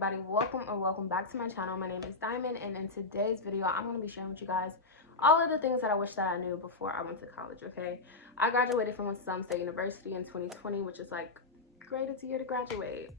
everybody? Welcome or welcome back to my channel. My name is Diamond, and in today's video I'm going to be sharing with you guys all of the things that I wish that I knew before I went to college. Okay, I graduated from Winston State University in 2020, which is like greatest year to graduate.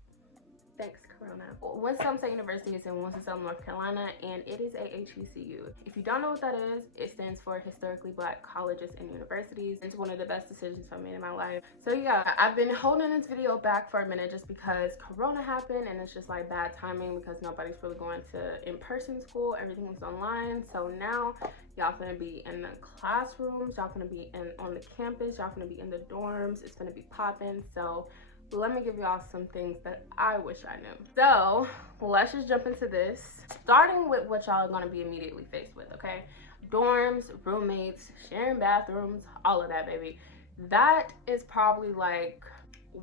Thanks, Corona. Winston State University is in Winston-Salem, North Carolina, and it is a HBCU. If you don't know what that is, it stands for Historically Black Colleges and Universities. It's one of the best decisions I made in my life. So yeah, I've been holding this video back for a minute just because Corona happened, and it's just like bad timing because nobody's really going to in-person school. Everything's online. So now y'all gonna be in the classrooms, y'all gonna be on the campus, y'all gonna be in the dorms. It's gonna be popping. So let me give y'all some things that I wish I knew. So let's just jump into this, starting with what y'all are going to be immediately faced with. Okay, dorms, roommates, sharing bathrooms, all of that, baby. That is probably like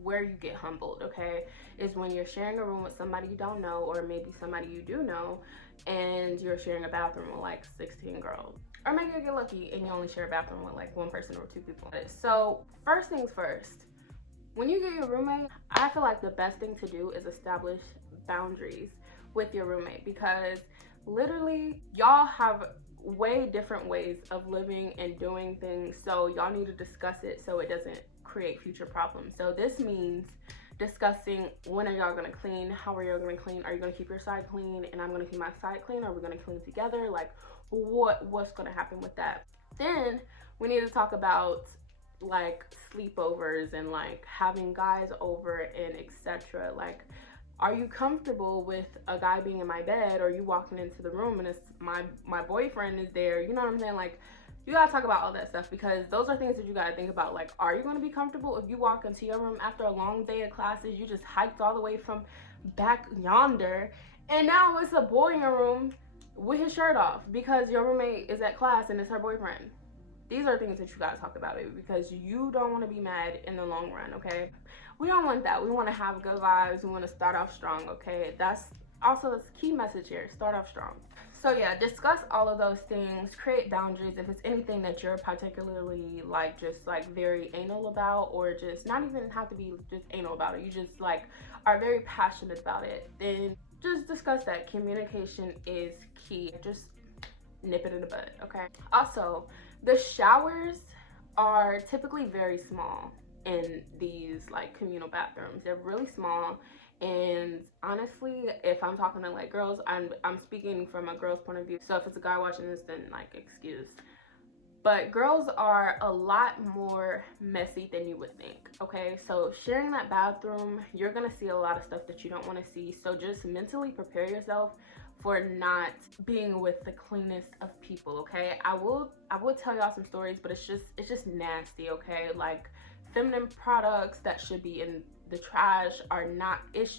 where you get humbled. Okay, is when you're sharing a room with somebody you don't know, or maybe somebody you do know, and you're sharing a bathroom with like 16 girls. Or maybe you get lucky and you only share a bathroom with like one person or two people. So first things first, when you get your roommate, I feel like the best thing to do is establish boundaries with your roommate, because literally y'all have way different ways of living and doing things. So y'all need to discuss it so it doesn't create future problems. So this means discussing, when are y'all gonna clean? How are y'all gonna clean? Are you gonna keep your side clean and I'm gonna keep my side clean? Are we gonna clean together? Like what's gonna happen with that? Then we need to talk about like sleepovers and like having guys over and etc. Like, are you comfortable with a guy being in my bed, or you walking into the room and it's my boyfriend is there? You know what I'm saying? Like, you gotta talk about all that stuff, because those are things that you gotta think about. Like, are you gonna be comfortable if you walk into your room after a long day of classes, you just hiked all the way from back yonder, and now it's a boy in your room with his shirt off because your roommate is at class and it's her boyfriend? These are things that you gotta talk about, baby, because you don't want to be mad in the long run. Okay, we don't want that. We want to have good vibes. We want to start off strong. Okay, that's also the key message here. Start off strong. So yeah, discuss all of those things, create boundaries. If it's anything that you're particularly like just like very anal about, or just not even have to be just anal about it, you just like are very passionate about it, then just discuss that. Communication is key. Just nip it in the bud. Okay, also, the showers are typically very small in these like communal bathrooms. They're really small, and honestly, if I'm talking to like girls, I'm speaking from a girl's point of view. So if it's a guy watching this, then like excuse. But girls are a lot more messy than you would think. Okay, so sharing that bathroom, you're gonna see a lot of stuff that you don't want to see. So just mentally prepare yourself for not being with the cleanest of people. Okay, I will tell y'all some stories, but it's just nasty. Okay, like feminine products that should be in the trash are not. it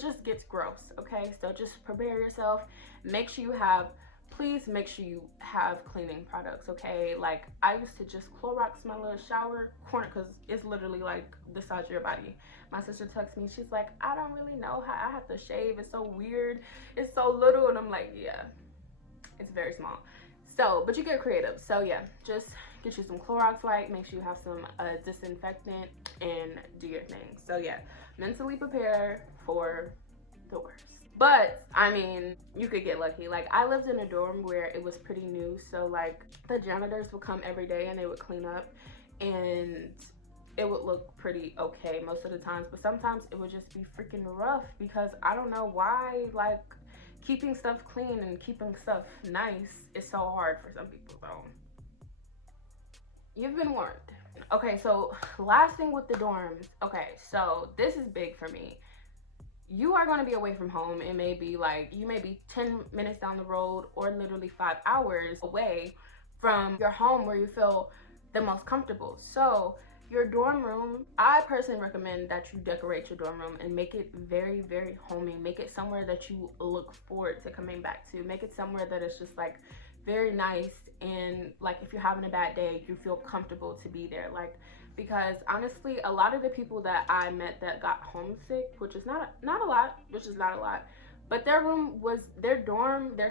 just gets gross. Okay, so just prepare yourself. Make sure you have, please make sure you have cleaning products. Okay, like I used to just Clorox my little shower corner because it's literally like the size of your body. My sister texts me, she's like, I don't really know how I have to shave, it's so weird, it's so little. And I'm like, yeah, it's very small. So but you get creative. So yeah, just get you some Clorox wipe, make sure you have some disinfectant, and do your thing. So yeah, mentally prepare for the worst. But I mean, you could get lucky. Like, I lived in a dorm where it was pretty new, so like the janitors would come every day and they would clean up, and it would look pretty okay most of the times. But sometimes it would just be freaking rough, because I don't know why, like, keeping stuff clean and keeping stuff nice is so hard for some people. So you've been warned. Okay, so last thing with the dorms. Okay, so this is big for me. You are going to be away from home. It may be like, you may be 10 minutes down the road, or literally 5 hours away from your home where you feel the most comfortable. So your dorm room, I personally recommend that you decorate your dorm room and make it very, very homey. Make it somewhere that you look forward to coming back to. Make it somewhere that is just like very nice, and like if you're having a bad day, you feel comfortable to be there. Like, because honestly, a lot of the people that I met that got homesick, which is not a lot, but their room was, their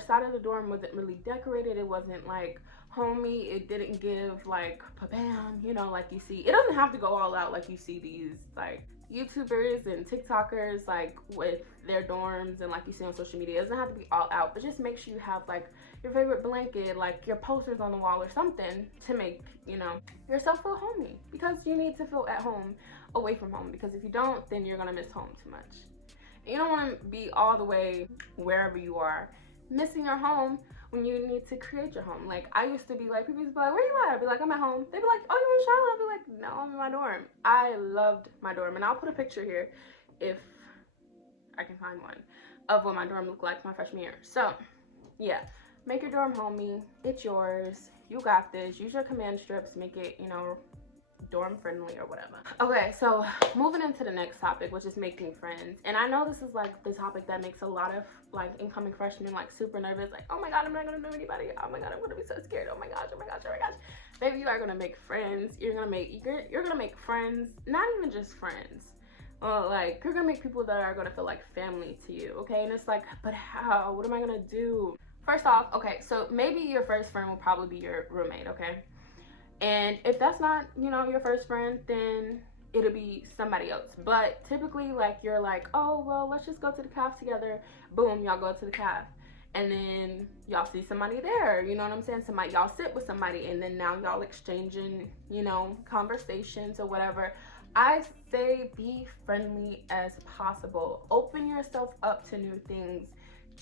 side of the dorm wasn't really decorated. It wasn't like homey. It didn't give like bam, you know, like you see. It doesn't have to go all out like you see these like YouTubers and TikTokers like with their dorms and like you see on social media. It doesn't have to be all out, but just make sure you have like your favorite blanket, like your posters on the wall or something to make, you know, yourself feel homey, because you need to feel at home away from home, because if you don't, then you're gonna miss home too much. And you don't want to be all the way wherever you are missing your home when you need to create your home. Like I used to be like, people used to be like, where you at? I'd be like, I'm at home. They'd be like, oh, you in Charlotte? I'd be like, no, I'm in my dorm. I loved my dorm, and I'll put a picture here if I can find one of what my dorm looked like my freshman year. So yeah, make your dorm homey. It's yours. You got this. Use your command strips. Make it, you know, dorm friendly or whatever. Okay, so moving into the next topic, which is making friends. And I know this is like the topic that makes a lot of like incoming freshmen like super nervous, like, oh my god, I'm not gonna know anybody, oh my god, I'm gonna be so scared, oh my gosh, oh my gosh, oh my gosh. Baby, you are gonna make friends. You're gonna make friends, not even just friends, like you're gonna make people that are gonna feel like family to you. Okay, and it's like, but how? What am I gonna do? First off, okay, so maybe your first friend will probably be your roommate. Okay, and if that's not, you know, your first friend, then it'll be somebody else. But typically, like, you're like, oh, well, let's just go to the caf together. Boom, y'all go to the caf. And then y'all see somebody there, you know what I'm saying? Somebody, y'all sit with somebody, and then now y'all exchanging, you know, conversations or whatever. I say be friendly as possible. Open yourself up to new things.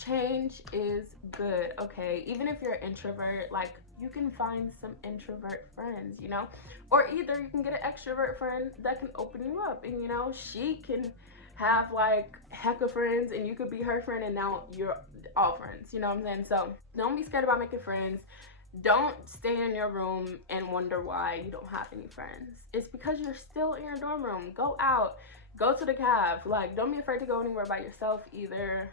Change is good, okay? Even if you're an introvert, like, you can find some introvert friends, you know, or either you can get an extrovert friend that can open you up, and you know, she can have like heck of friends and you could be her friend, and now you're all friends, you know what I'm saying? So don't be scared about making friends. Don't stay in your room and wonder why you don't have any friends. It's because you're still in your dorm room. Go out, go to the caf. Like, don't be afraid to go anywhere by yourself either.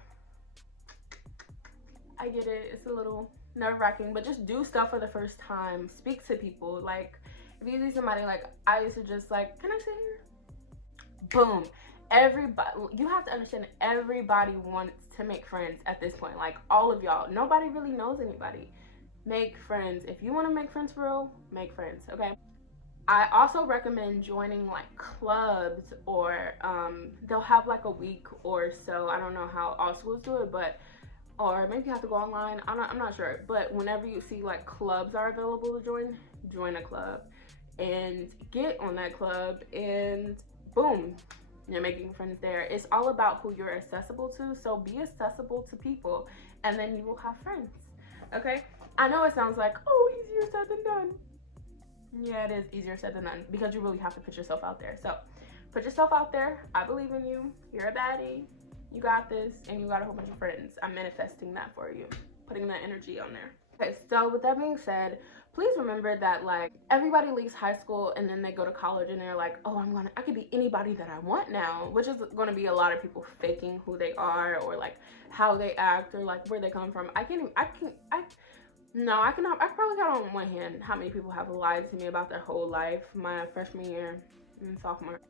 I get it, it's a little nerve-wracking, but just do stuff for the first time. Speak to people. Like, if you see somebody, like, I used to just like, can I sit here? Boom. Everybody, you have to understand, everybody wants to make friends at this point. Like, all of y'all, nobody really knows anybody. Make friends. If you want to make friends for real, make friends, okay? I also recommend joining like clubs, or they'll have like a week or so. I don't know how all schools do it, but or maybe you have to go online. I'm not sure. But whenever you see like clubs are available to join a club and get on that club, and boom, you're making friends there. It's all about who you're accessible to. So be accessible to people, and then you will have friends. Okay? I know it sounds like, oh, easier said than done. Yeah, it is easier said than done, because you really have to put yourself out there. So put yourself out there. I believe in you. You're a baddie. You got this, and you got a whole bunch of friends. I'm manifesting that for you, putting that energy on there. Okay, so with that being said, please remember that like everybody leaves high school and then they go to college and they're like, oh, I could be anybody that I want now, which is going to be a lot of people faking who they are, or like how they act, or like where they come from. I probably got on one hand how many people have lied to me about their whole life my freshman year and sophomore.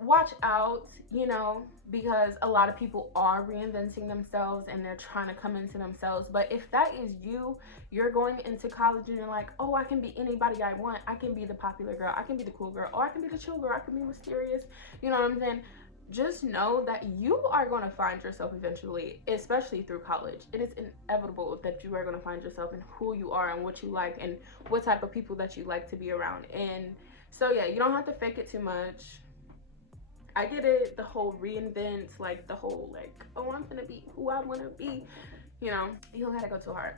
Watch out, you know, because a lot of people are reinventing themselves and they're trying to come into themselves. But if that is you, you're going into college and you're like, oh, I can be anybody I want. I can be the popular girl, I can be the cool girl, or I can be the chill girl, I can be mysterious, you know what I'm saying? Just know that you are going to find yourself eventually, especially through college. It is inevitable that you are going to find yourself in who you are and what you like and what type of people that you like to be around. And so yeah, you don't have to fake it too much. I get it, the whole reinvent, like the whole like, oh, I'm gonna be who I want to be, you know, you don't gotta go too hard.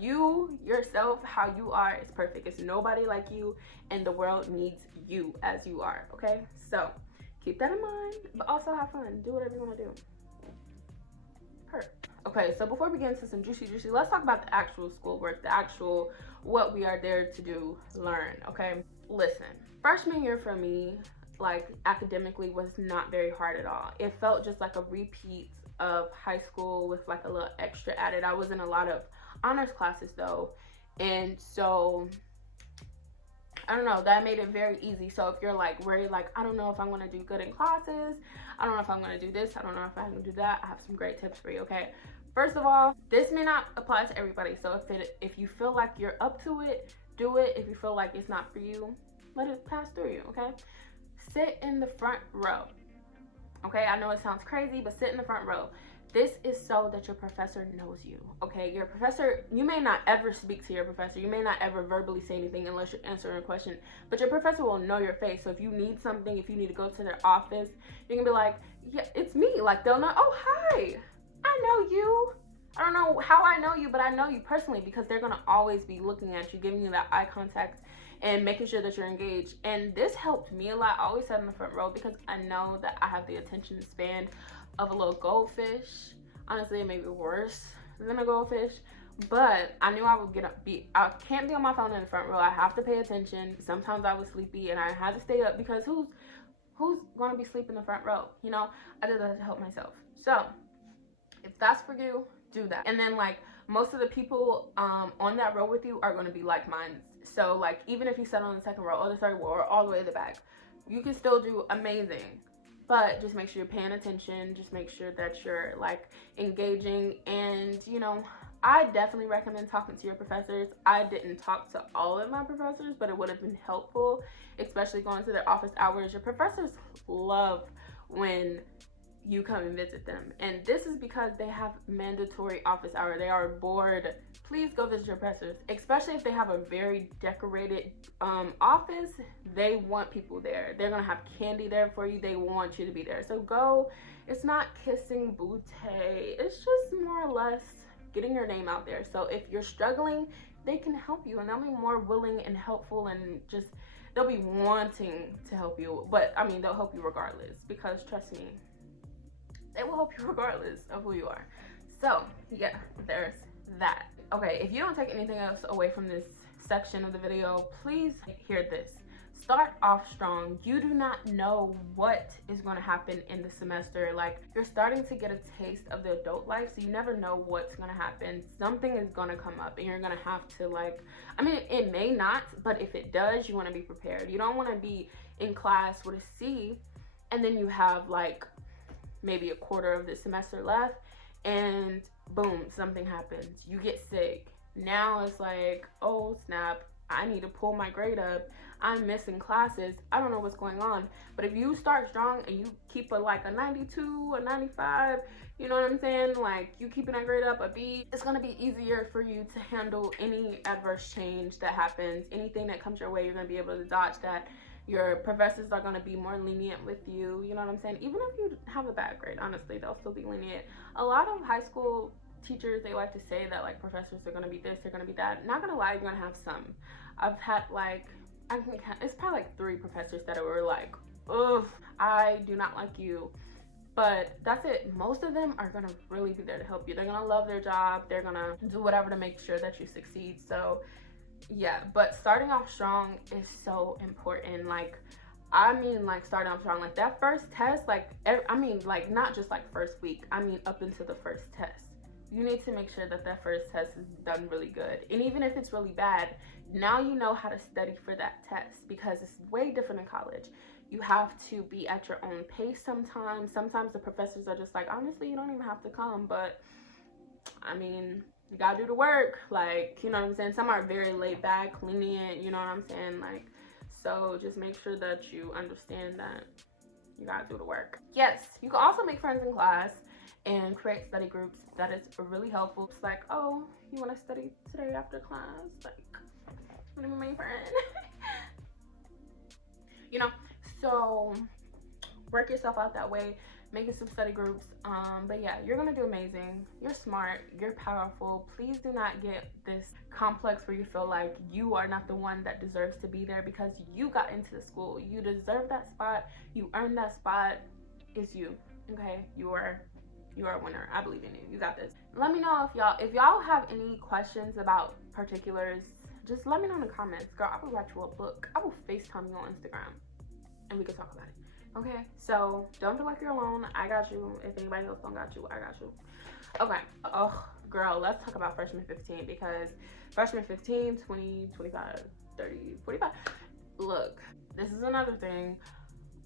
You, yourself, how you are is perfect. It's nobody like you, and the world needs you as you are, okay? So keep that in mind, but also have fun. Do whatever you want to do. Perfect. Okay, so before we get into some juicy, let's talk about the actual schoolwork, the actual what we are there to do, learn, okay? Listen, freshman year for me, like academically, was not very hard at all. It felt just like a repeat of high school with like a little extra added. I was in a lot of honors classes though, and so I don't know, that made it very easy. So if you're like worried, like, I don't know if I'm gonna do good in classes, I don't know if I'm gonna do this, I don't know if I'm gonna do that, I have some great tips for you, okay? First of all, this may not apply to everybody. So if you feel like you're up to it, do it. If you feel like it's not for you, let it pass through you, okay? Sit in the front row. Okay, I know it sounds crazy, but sit in the front row. This is so that your professor knows you, okay? Your professor, you may not ever speak to your professor. You may not ever verbally say anything unless you're answering a question, but your professor will know your face. So if you need something, if you need to go to their office, you can be like, yeah, it's me. Like, they'll know, oh, hi, I know you. I don't know how I know you, but I know you personally, because they're gonna always be looking at you, giving you that eye contact and making sure that you're engaged. And this helped me a lot. I always sat in the front row because I know that I have the attention span of a little goldfish. Honestly, it may be worse than a goldfish, but I knew I would I can't be on my phone in the front row. I have to pay attention. Sometimes I was sleepy and I had to stay up, because who's going to be sleeping in the front row? You know, I did that to help myself. So if that's for you, do that. And then, like, most of the people on that row with you are going to be like minds. So, like, even if you sit on the second row or the third row or all the way to the back, you can still do amazing. But just make sure you're paying attention. Just make sure that you're, like, engaging. And, you know, I definitely recommend talking to your professors. I didn't talk to all of my professors, but it would have been helpful, especially going to their office hours. Your professors love when you come and visit them, and this is because they have mandatory office hour. They are bored. Please go visit your professors, especially if they have a very decorated office. They want people there. They're gonna have candy there for you. They want you to be there. So go. It's not kissing booty. It's just more or less getting your name out there. So if you're struggling, they can help you, and they'll be more willing and helpful, and just they'll be wanting to help you. But I mean, they'll help you regardless, because trust me, they will help you regardless of who you are. So yeah, there's that. Okay, if you don't take anything else away from this section of the video, please hear this. Start off strong. You do not know what is going to happen in the semester. Like, you're starting to get a taste of the adult life, so you never know what's going to happen. Something is going to come up, and you're going to have to, like, I mean, it may not, but if it does, you want to be prepared. You don't want to be in class with a C, and then you have, like, maybe a quarter of the semester left, and boom, something happens. You get sick. Now it's like, oh snap, I need to pull my grade up. I'm missing classes. I don't know what's going on. But if you start strong and you keep a 92, a 95, you know what I'm saying? Like, you keeping that grade up, a B, it's gonna be easier for you to handle any adverse change that happens. Anything that comes your way, you're gonna be able to dodge that. Your professors are going to be more lenient with you, you know what I'm saying? Even if you have a bad grade, honestly, they'll still be lenient. A lot of high school teachers, they like to say that, like, professors are going to be this, they're going to be that. Not going to lie, you're going to have some. I've had, like, it's probably like 3 professors that were like, ugh, I do not like you. But that's it. Most of them are going to really be there to help you. They're going to love their job. They're going to do whatever to make sure that you succeed. So yeah, but starting off strong is so important. Like, I mean, like, starting off strong, like that first test, like, I mean, like, not just like first week, I mean up into the first test, you need to make sure that that first test is done really good. And even if it's really bad, now you know how to study for that test, because it's way different in college. You have to be at your own pace sometimes. Sometimes the professors are just like, honestly, you don't even have to come, but I mean, you gotta do the work. Like, you know what I'm saying? Some are very laid back, lenient, you know what I'm saying? Like, so just make sure that you understand that you gotta do the work. Yes, you can also make friends in class and create study groups. That is really helpful. It's like, oh, you want to study today after class? Like, want to be my friend? You know, so work yourself out that way. Making some study groups. But yeah, you're gonna do amazing. You're smart, you're powerful. Please do not get this complex where you feel like you are not the one that deserves to be there, because you got into the school. You deserve that spot. You earned that spot. It's you. Okay, you are a winner. I believe in you. You got this. Let me know if y'all have any questions about particulars. Just let me know in the comments. Girl, I will write you a book. I will FaceTime you on Instagram and we can talk about it. Okay, so don't feel like you're alone. I got you. If anybody else don't got you, I got you. Okay. Oh, girl, let's talk about freshman 15, because freshman 15, 20, 25, 30, 45. Look, this is another thing.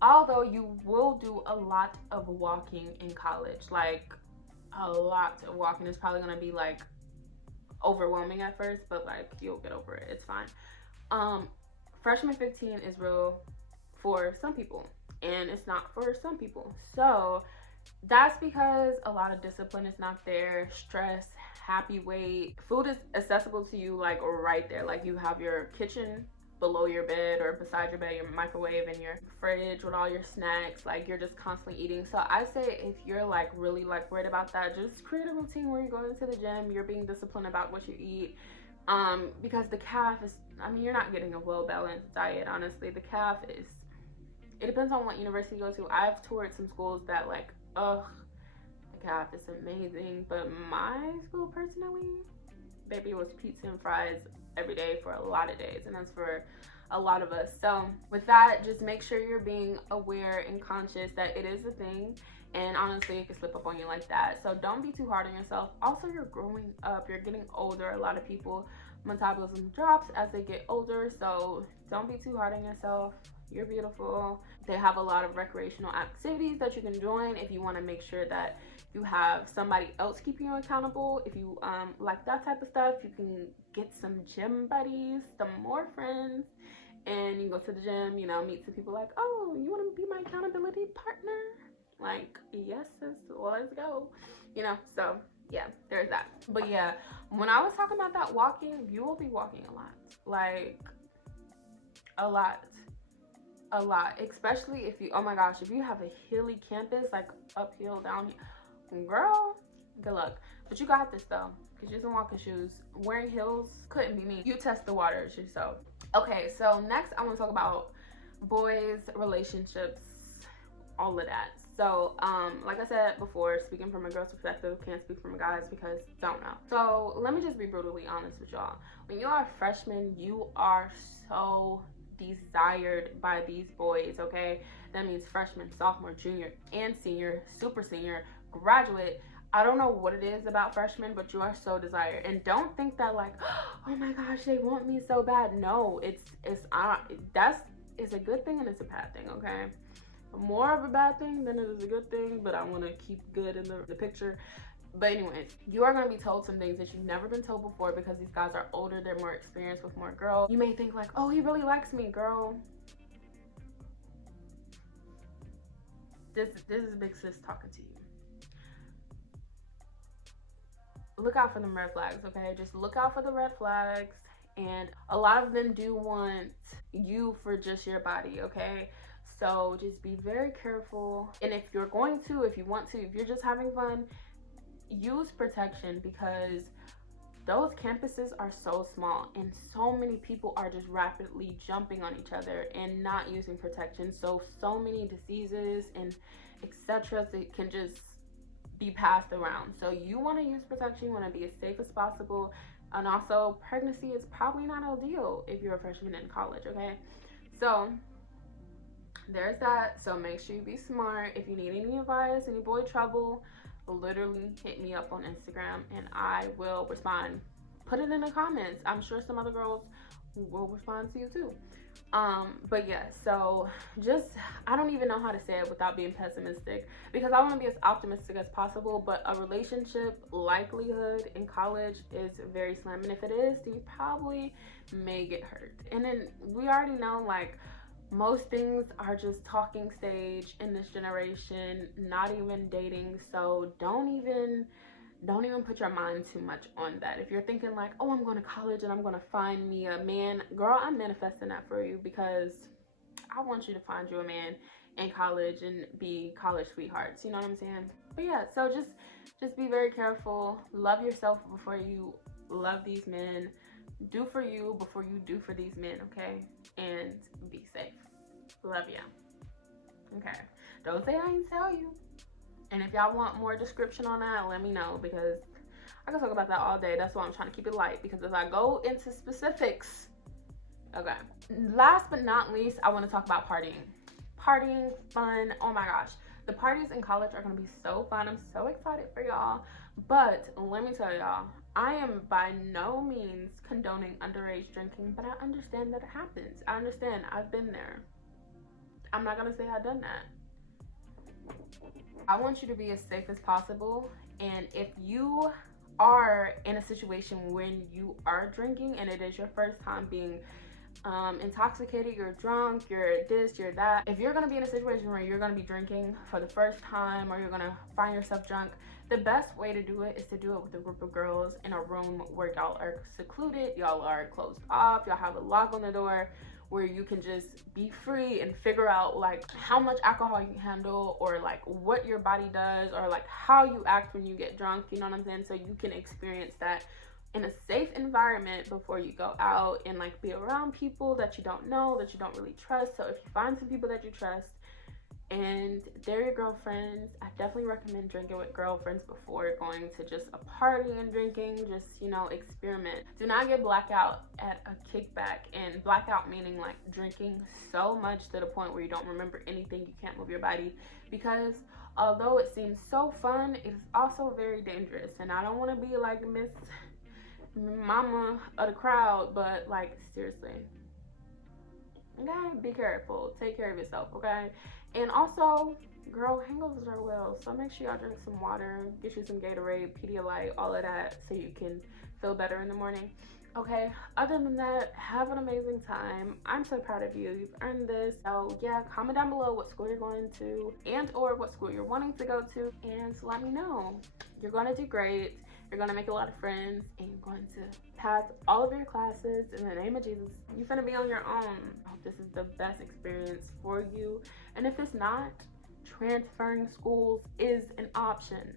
Although you will do a lot of walking in college, like, a lot of walking. It's probably gonna be like overwhelming at first, but like you'll get over it. It's fine. Freshman 15 is real for some people, and it's not for some people. So that's because a lot of discipline is not there. Stress, happy weight. Food is accessible to you like right there. Like you have your kitchen below your bed or beside your bed, your microwave and your fridge with all your snacks. Like you're just constantly eating. So I say if you're like really like worried about that, just create a routine where you're going to the gym, you're being disciplined about what you eat. Because the calf is, I mean, you're not getting a well-balanced diet, honestly. The calf is, it depends on what university you go to. I've toured some schools that like, ugh, the calf is amazing. But my school personally, baby, it was pizza and fries every day for a lot of days, and that's for a lot of us. So with that, just make sure you're being aware and conscious that it is a thing, and honestly it can slip up on you like that. So don't be too hard on yourself. Also, you're growing up, you're getting older. A lot of people metabolism drops as they get older, so don't be too hard on yourself. You're beautiful. They have a lot of recreational activities that you can join if you want to make sure that you have somebody else keeping you accountable. If you like that type of stuff, you can get some gym buddies, some more friends, and you go to the gym, you know, meet some people like, oh, you want to be my accountability partner? Like, yes, sis, let's go. You know, so yeah, there's that. But yeah, when I was talking about that walking, you will be walking a lot. Like, a lot. A lot. Especially if you, oh my gosh, if you have a hilly campus, like uphill, down, girl, good luck. But you got this though, because you're in walking shoes. Wearing heels couldn't be me. You test the waters yourself. Okay, so next I want to talk about boys, relationships, all of that. So like I said before, speaking from a girl's perspective, can't speak from a guy's because don't know. So let me just be brutally honest with y'all. When you are a freshman, you are so desired by these boys, okay? That means freshman, sophomore, junior, and senior, super senior, graduate. I don't know what it is about freshmen, but you are so desired. And don't think that like, oh my gosh, they want me so bad. No, it's a good thing and it's a bad thing, okay? More of a bad thing than it is a good thing, but I want to keep good in the picture. But anyways, you are going to be told some things that you've never been told before because these guys are older, they're more experienced with more girls. You may think like, oh, he really likes me, girl. This is big sis talking to you. Look out for them red flags, okay? Just look out for the red flags. And a lot of them do want you for just your body, okay? So just be very careful. And if you're going to, if you want to, if you're just having fun, use protection, because those campuses are so small and so many people are just rapidly jumping on each other and not using protection. So many diseases and etc. that can just be passed around. So you want to use protection, you want to be as safe as possible. And also, pregnancy is probably not ideal if you're a freshman in college, okay? So there's that. So make sure you be smart. If you need any advice, any boy trouble, literally hit me up on Instagram and I will respond. Put it in the comments. I'm sure some other girls will respond to you too. But yeah, so just, I don't even know how to say it without being pessimistic, because I want to be as optimistic as possible. But a relationship likelihood in college is very slim, and if it is, then you probably may get hurt. And then we already know, like, most things are just talking stage in this generation, not even dating. So don't even put your mind too much on that. If you're thinking like, oh, I'm going to college and I'm going to find me a man, girl, I'm manifesting that for you, because I want you to find you a man in college and be college sweethearts, you know what I'm saying? But yeah, so just be very careful. Love yourself before you love these men. Do for you before you do for these men, okay? And be safe. Love ya. Okay, don't say I didn't tell you. And if y'all want more description on that, let me know, because I can talk about that all day. That's why I'm trying to keep it light, because as I go into specifics, okay. Last but not least, I want to talk about partying. Partying, fun, oh my gosh. The parties in college are going to be so fun. I'm so excited for y'all. But let me tell y'all, I am by no means condoning underage drinking, but I understand that it happens. I understand. I've been there. I'm not going to say I've done that. I want you to be as safe as possible. And if you are in a situation when you are drinking and it is your first time being intoxicated, you're drunk, you're this, you're that, if you're gonna be in a situation where you're gonna be drinking for the first time or you're gonna find yourself drunk, the best way to do it is to do it with a group of girls in a room where y'all are secluded, y'all are closed off, y'all have a lock on the door, where you can just be free and figure out like how much alcohol you can handle, or like what your body does, or like how you act when you get drunk, you know what I'm saying? So you can experience that in a safe environment before you go out and like be around people that you don't know, that you don't really trust. So if you find some people that you trust and they're your girlfriends, I definitely recommend drinking with girlfriends before going to just a party and drinking. Just, you know, experiment. Do not get blackout at a kickback, and blackout meaning like drinking so much to the point where you don't remember anything, you can't move your body, because although it seems so fun, it is also very dangerous. And I don't want to be like Miss Mama of the crowd, but like seriously, okay, be careful, take care of yourself, okay? And also, girl, hangovers are real, so make sure y'all drink some water, get you some Gatorade, Pedialyte, all of that, so you can feel better in the morning. Okay, other than that, have an amazing time. I'm so proud of you. You've earned this. So yeah, comment down below what school you're going to and or what school you're wanting to go to, and let me know. You're going to do great. You're going to make a lot of friends, and you're going to pass all of your classes in the name of Jesus. You're going to be on your own. I hope this is the best experience for you. And if it's not, transferring schools is an option.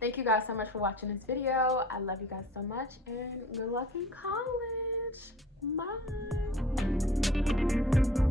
Thank you guys so much for watching this video. I love you guys so much, and good luck in college. Bye.